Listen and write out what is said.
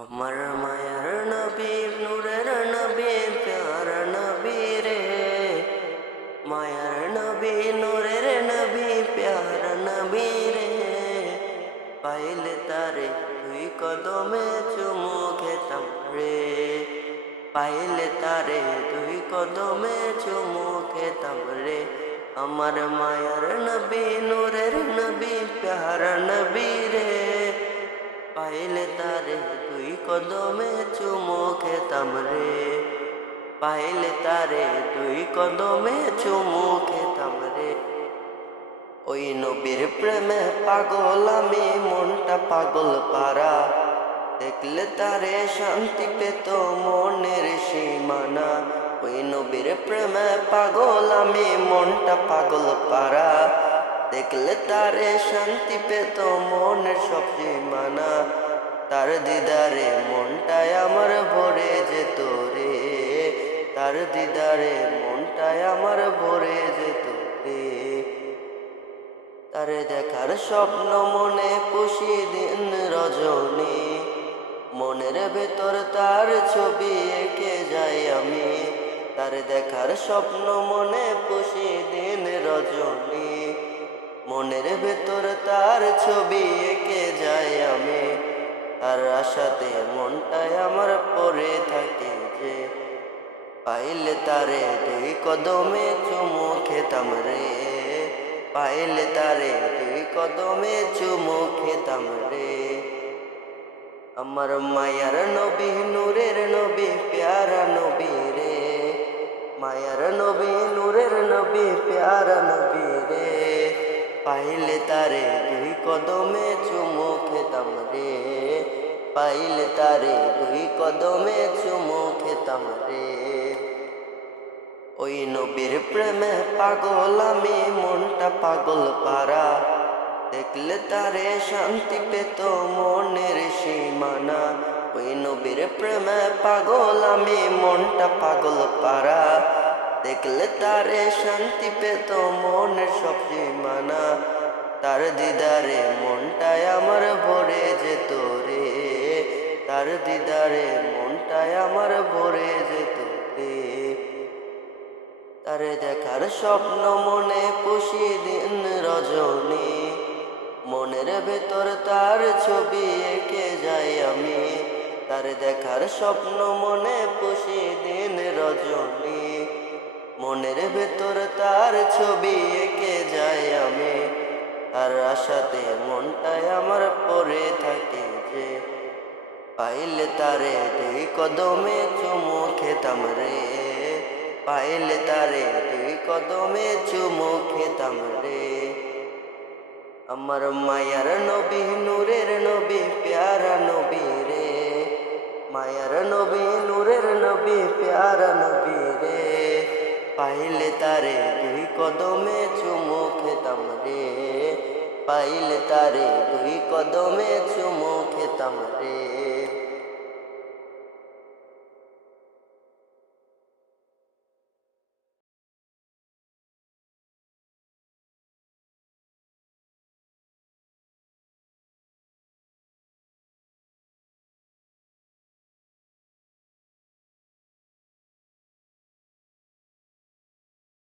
আমার মায়ার নবী নূরের নবী প্যার নবী রে, মায়ার নবী নূরের নবী প্যার নবী রে, পাইলে তারে দুই কদমে চুমু খেতাম রে, পাইলে তারে দুই কদমে চুমু খেতাম রে। আমার মায়ার নবী নূরের নবী প্যার নবী রে, পাইলে তারে দুই কদমে চুমু খেতাম রে, পাইলে তারে দুই কদমে চুমু খেতাম রে। ওই নবীর প্রেমে পাগল আমি, মনটা পাগল পারা, দেখলে তারে শান্তি পেত মনের সীমানা। ওই নবীর প্রেমে পাগল আমি, মনটা পাগল পারা, দেখলে তারে শান্তি পেত মনের সব সীমানা। তার দিদারে মনটায় আমার ভরে যেত রে, তার দিদারে মনটায় আমার ভরে যেত রে। তারে দেখার স্বপ্ন মনে পুষি দিন রজনী, মনের ভেতর তার ছবি এঁকে যাই আমি। তারে দেখার স্বপ্ন মনে পুষি দিন রজনী, মনের ভেতর তার ছবি এঁকে যাই আমি। তার আশাতে মনটায় আমার পড়ে থাকে যে, পাইলে তারে দুই কদমে চুমু খেতাম রে, পাইলে তারে দুই কদমে চুমু খেতাম রে। আমার মায়ার নবী নূরের নবী প্যারা নবী রে, মায়ার নবী নূরের নবী প্যারা নবী রে, পাইলে তারে দুই কদমে চুমু খেতাম রে, পাইলে তারে দুই কদমে চুমু খেতাম রে। ওই নবীর প্রেমে পাগল আমি, মনটা পাগল পারা, দেখলে তারে শান্তি পেত মনের সীমানা। ওই নবীর প্রেমে পাগল আমি, মনটা পাগল পারা, দেখলে তারে শান্তি পেত মনের সব সীমানা। তার দিদারে মনটায় আমার ভরে যেত রে, তার দিদারে মনটায় আমার ভরে যেত রে। তারে দেখার স্বপ্ন মনে পুষি দিন রজনী, মনের ভেতর তার ছবি এঁকে যাই আমি। তারে দেখার স্বপ্ন মনে পুষি দিন রজনী, মনের ভেতর তার ছবি এঁকে যাই আমি। তার আশাতে মনটায় আমার পড়ে থাকে যে, পাইলে তারে দুই কদমে চুমু খেতাম রে, পাইলে তারে দুই কদমে চুমু খেতাম রে। আমার মায়ার নবী নূরের নবী প্যারা নবী রে, মায়ার নবী নূরের নবী প্যারা নবী রে, পাইলে তারে দুই কদমে চুমু খেতাম রে, পাইলে তারে দুই কদমে চুমু খেতাম রে।